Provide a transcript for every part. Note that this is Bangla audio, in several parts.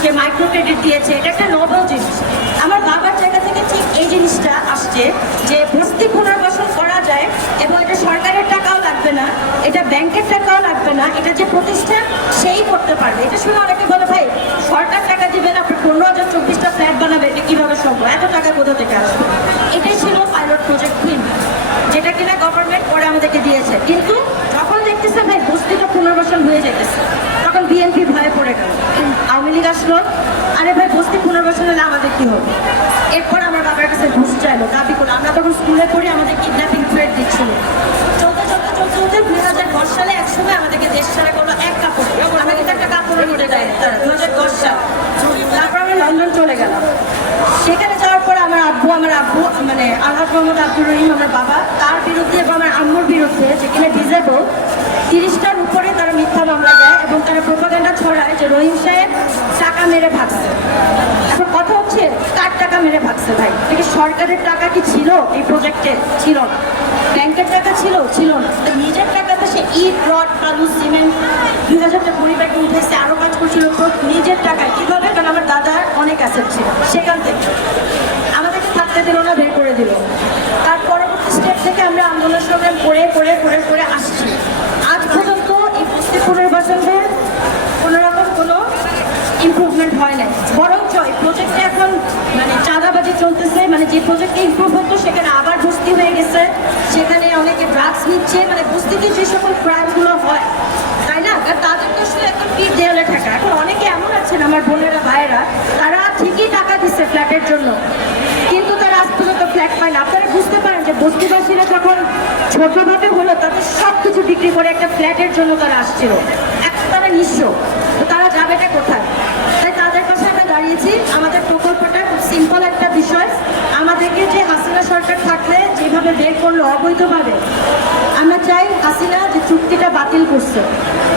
আসছে, মাইক্রো ক্রেডিট দিয়েছে, এটা একটা নোবেল জিনিস। আমার বাবার জায়গা থেকে ঠিক এই জিনিসটা আসছে যে বস্তি পুনর্বাসন করা যায় এবং এটা সরকারের টাকাও লাগবে না, এটা ব্যাংকের টাকাও লাগবে না, এটা যে প্রতিষ্ঠান সেই করতে পারবে। এটা শুনে অনেকে বলে ভাই সরকার টাকা দিবে না, 15,024টা ফ্ল্যাট বানাবে, এটা কীভাবে সম্ভব, এত টাকা কোথা থেকে আসবে? এটাই ছিল পাইলট প্রজেক্ট ফিল্ম, যেটা কিনা গভর্নমেন্ট পরে আমাদেরকে দিয়েছে। কিন্তু যখন দেখতেছে ভাই বস্তিটা পুনর্বাসন হয়ে যেতেছে, তখন বিএনপি ভয়ে পড়ে গেল, আওয়ামী লীগ আসলো, আরে ভাই বস্তি পুনর্বাসন হলে আমাদের কী হবে? এরপর আমার বাবার কাছে ঘুষ চাইলো, দাবি করলো। আমরা তখন স্কুলে পড়ি, আমাদের কিডন্যাপিং থ্রেট দিচ্ছিল। চলতে 2010 সালে একসময় আমাদেরকে দেশ ছাড়া করলো এক কাপড়ে। আমাকে তো একটা কাপড়ও নিতে দেয় 2010 সাল। তারপর আমরা লন্ডন চলে গেলাম। সেখানে যাওয়ার পর আমার আব্বু মানে আলহাজ মোহাম্মদ আব্দুর রহিম আমার বাবা, তার বিরুদ্ধে এবং আমার আম্মুর বিরুদ্ধে, যেখানে ডিজেবল 30টার উপরে তারা মিথ্যা মামলা দেয় এবং তারা প্রোপাগান্ডা ছড়ায় যে রহিম সাহেব টাকা মেরে ভাগছে। এখন কথা হচ্ছে কার টাকা মেরে ভাগছে ভাই? এটা সরকারের টাকা কি ছিল এই প্রজেক্টে? ছিল না। ব্যাংকের টাকা ছিল না। নিজের টাকাতে সে ইট, রড, বালু, সিমেন্ট 2000টা পরিবারকে উঠেছে, আরও কাজ করছিল নিজের টাকায়। কীভাবে? কারণ আমার দাদার অনেক অ্যাসেট ছিল। সেখান থেকে আমাদেরকে থাকতে দিল না, বের করে দিল। তার পরবর্তী স্টেপ থেকে আমরা আন্দোলন সংগ্রাম করে আসছি। আজ পর্যন্ত এই বস্তি পুনর্বাসনের কোনোরকম কোনো ইমপ্রুভমেন্ট হয় নাই, বরঞ্চ এই প্রজেক্টে এখন মানে চাঁদাবাজি চলতেছে। মানে যে প্রজেক্টে ইমপ্রুভ হতো সেখানে আবার বস্তি হয়ে গেছে, সেখানে অনেকে ড্রাগস নিচ্ছে। মানে বস্তিতে যে সকল ক্রাইমগুলো হয়, তাই না, তাদের তো আসলে একদম পিঠ দেওয়ালে ঠেকা। এখন অনেকে এমন আছেন আমার বোনেরা ভাইয়েরা, তারা ঠিকই টাকা দিচ্ছে ফ্ল্যাটের জন্য, কিন্তু তারা আজ পর্যন্ত ফ্ল্যাট পায় না। আপনারা বুঝতে পারেন যে বস্তিবাসীরা যখন ছোটভাবে হলো, তাদের সব কিছু বিক্রি করে একটা ফ্ল্যাটের জন্য তারা আসছিল। এখন তারা নিঃস্ব, তো তারা যাবেটা কোথায়? তাই তাদের পাশে আমরা দাঁড়িয়েছি। আমাদের প্রকল্পটা খুব সিম্পল একটা বিষয়। আমাদেরকে যে হাসিনা সরকার থাকলে যেভাবে বের করলো অবৈধভাবে, আমরা চাই হাসিনা যে চুক্তিটা বাতিল করছে।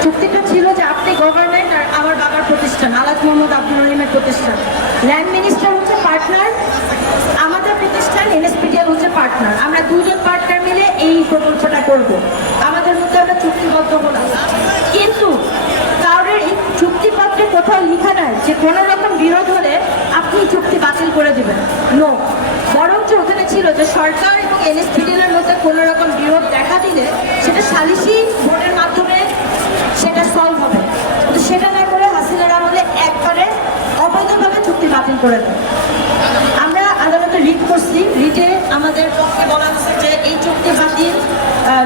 চুক্তিটা ছিল যে আপনি গভর্নমেন্ট আর আমার বাবার প্রতিষ্ঠান আলহাজ মোহাম্মদ আব্দুর রহিমের প্রতিষ্ঠান, ল্যান্ড মিনিস্টার হচ্ছে পার্টনার, আমাদের প্রতিষ্ঠান এনএসপিডিএল হচ্ছে পার্টনার। আমরা দুজন পার্টনার মিলে এই প্রকল্পটা করব। আমাদের মধ্যে আমরা চুক্তিবদ্ধ হলাম, কিন্তু কারোর এই চুক্তিপত্রে কোথাও লেখা নাই যে কোনো রকম বিরোধ হলে আপনি চুক্তি বাতিল করে দেবেন। নো, বরঞ্চ ওখানে ছিল যে সরকার এবং এনএসপিডিএল-এর মধ্যে কোনো রকম বিরোধ দেখা দিলে সেটা সালিসি বোর্ডের মাধ্যমে সেটা সলভ হবে। তো সেটা না করে হাসিনার আমলে একবারে অবৈধভাবে চুক্তি বাতিল করে দেয়। আমরা আদালতে রিট করছি। রিটে আমাদের পক্ষে বলা হচ্ছে যে এই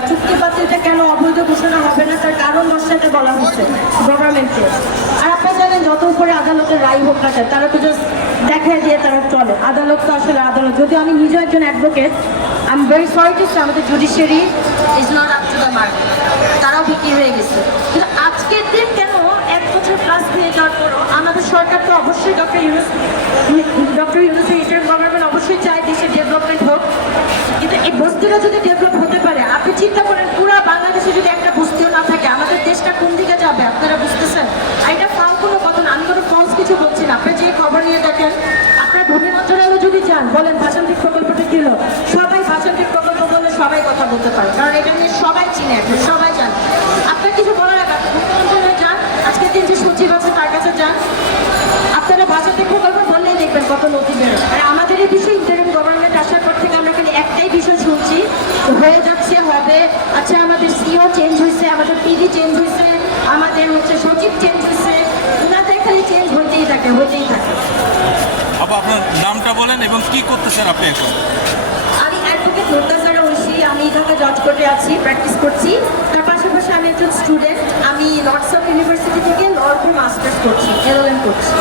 চুক্তি বাতিলটা কেন অবৈধ ঘোষণা হবে না, তার কারণ দর্শাতে বলা হচ্ছে গভর্নমেন্টকে। আর আপনারা জানেন যত উপরে আদালতের রায় হোক না, তারা তো জাস্ট দেখায় দিয়ে তারা চলে। আদালত তো আসলে আদালত। যদিও আমি নিজেও একজন advocate, I am very sorry to say, আমাদের judiciary is not up to the mark. তারাও বিক্রি হয়ে গেছে। কিন্তু আজকের দিন কেন 1 বছর প্লাস হয়ে যাওয়ার পরও আমাদের সরকার তো অবশ্যই ডক্টর ইউনূসের ইন্টারিম গভর্নমেন্ট অবশ্যই চায় দেশের ডেভেলপমেন্ট হোক, কিন্তু এই বস্তিটা যদি ডেভেলপ হতে পারে, আপনি চিন্তা করেন পুরো বাংলাদেশে যদি একটা বস্তিও না থাকে, আমাদের দেশটা কোন দিকে যাবে? আপনারা বুঝতেছেন? আর এটা ফাও কোনো কথা না, আমি কোনো ফলস কিছু বলছি না। আপনি যে খবর নিয়ে দেখেন, আপনার ভূমি মন্ত্রণালয় যদি যান, বলেন ভাষান্তিক প্রকল্পটা কি হলো, সবাই ভাষান্তিক প্রকল্প বলে সবাই কথা বলতে পারে, কারণ এটা নিয়ে সবাই চিনে, এখন সবাই জানে। আপনার কিছু বলার আগে ভূমি মন্ত্রণালয়ে যান, আজকের দিন যে সচিব আছে তার কাছে যান, আপনারা ভাষান্তিক প্রকল্প বললেই দেখবেন কত নথি বেরোয়। আর আমাদের এই বিষয়ে ইন্টারিম গভর্নমেন্ট আসার পর থেকে আমরা খালি একটাই বিষয় শুনছি, হয়ে যাচ্ছে, হবে। আচ্ছা, আমাদের সিও চেঞ্জ হয়েছে, আমাদের পিডি চেঞ্জ হয়েছে, আমাদের সচিব চেঞ্জ হয়েছে, ওনাদের খালি চেঞ্জ হইতেই থাকে। আপনার নামটা বলেন এবং কি করতেছেন আপনি এখন? আমি অ্যাডভোকেট মুর্তাজারা ঐশী, আমি ঢাকা জজ কোর্টে আছি, প্র্যাকটিস করছি। তার পাশাপাশি আমি একজন স্টুডেন্ট, আমি নর্থ সাউথ ইউনিভার্সিটি থেকে ল'র উপর মাস্টার্স করছি, LLM করছি।